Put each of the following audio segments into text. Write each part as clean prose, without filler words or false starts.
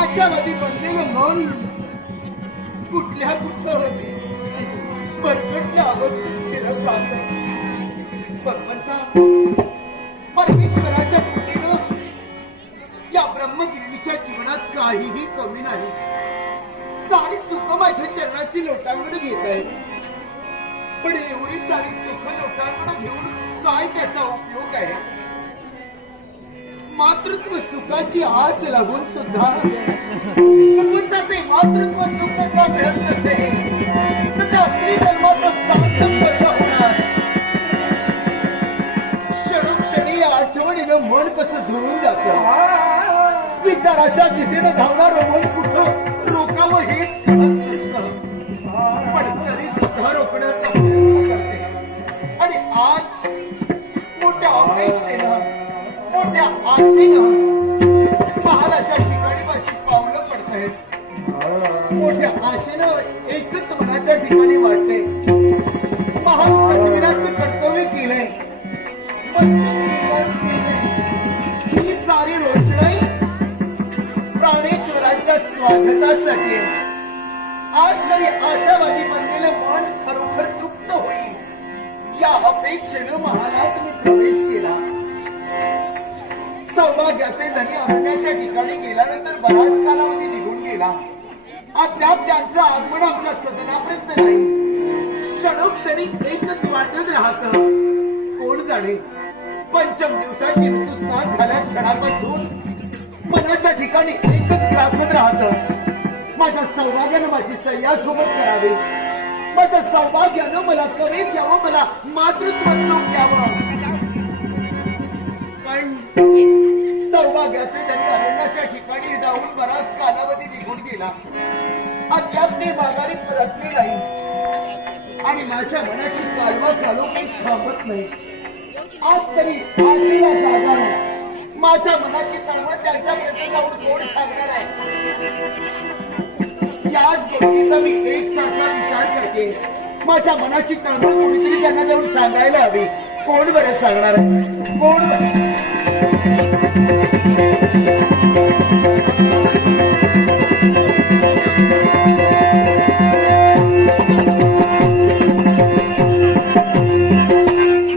आशावादी बनलेलं मन कुठल्या कुठं परकटल्या अवस्थेत गेलं भगवंता परमेश्वराच्या कृपेनं या ब्रह्मगिरीच्या जीवनात काहीही कमी नाही. सारी सुख माझ्या चरणाची लोटांगण घेत आहे, पण एवढी सारी सुख लोटांगण घेऊन काय त्याचा उपयोग आहे? मातृत्व सुखाची आच लागून सुद्धा भगवंताचे मातृत्व सुख का मिळत नसेल तर त्या स्त्री जन्माचं सार्थक कसं होणार? क्षणोक्षणी आठवणीनं मन कसं झुळून जातं. विचार अशा दिशेनं धावणारं मन कुठं रोकावं हेच कळत नसतं, पण तरी सुद्धा रोखण्याचा प्रयत्न करते. आणि आज मोठ्या अपेक्षेनं मोठ्या आशेनं महालाच्या ठिकाणी माझी पावलं पडत आहेत. मोठ्या आशेनं एकच मनाच्या ठिकाणी वाटले, महान सत्वीराचं कर्तव्य केलंय, ही सारी रोषणाई प्राणेश्वराच्या स्वागतासाठी. आज तरी आशावादी बनलेलं मन खरोखर तृप्त होईल या अपेक्षेनं महालात मी प्रवेश केला. सौभाग्याचे धनी अरण्याच्या ठिकाणी गेल्यानंतर बराच कालावधी निघून गेला. अद्याप त्यांचं आगमन आमच्या सदनापर्यंत नाही. क्षणोक्षणी एकच वाटत राहत, कोण जाणे पंचम दिवसाची ऋतुस्नान झाल्या क्षणापासून मनाच्या ठिकाणी एकच ग्रासत राहत. माझ्या सौभाग्यानं माझी सह्या सोबत करावी, माझ्या सौभाग्यानं मला कवे द्यावं, मला मातृत्व सुख द्यावं. पण सौभाग्याचे त्यांनी अरण्याच्या ठिकाणी जाऊन बराच कालावधी निघून गेला. अद्याप ते माघारी परतले नाही आणि माझ्या मनाची कालवा चालू काही थांबत नाही. आज तरी आशेला जागा नाही. माझ्या मनाची तळमळ त्यांच्यापर्यंत जाऊन कोण सांगणार आहे? याच गोष्टीचा मी एकसारखा विचार करते. माझ्या मनाची तळमळ कोणीतरी त्यांना जाऊन सांगायला हवी. कोण बरं सांगणार आहे? कोण?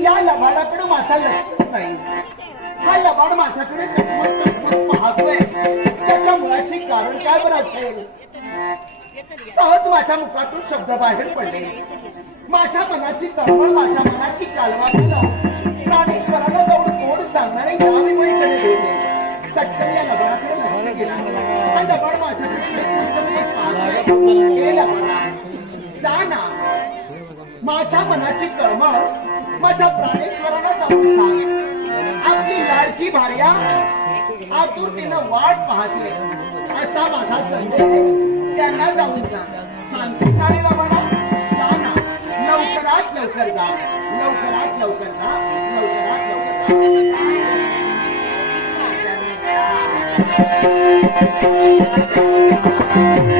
या लबाडाकडे माझा लक्षच नाही. हा लबाड माझ्याकडे पाहतोय, त्याच्या मुळाशी कारण काय बरं असेल? सहज माझ्या मुखातून शब्द बाहेर पडले. माझ्या मनाची तळमळ, माझ्या मनाची कालवा प्राणेश्वराला जाऊन कोण सांगणारे यावे वैचने देते. चटकन या लबाडाकडे लक्ष गेला. हा लबाड माझ्याकडे जा ना. माझ्या मनाची तळमळ माझ्या प्राणेश्वराला जाऊन सांग. आपली लाडकी भार्या आतुरतेनं वाट पाहते असा माझा संदेश त्यांना जाऊन सांगशील का रे लबाडा? जा ना, लवकरात लवकर जा, लवकरात लवकर जा, लवकरात लवकर जा. Thank you.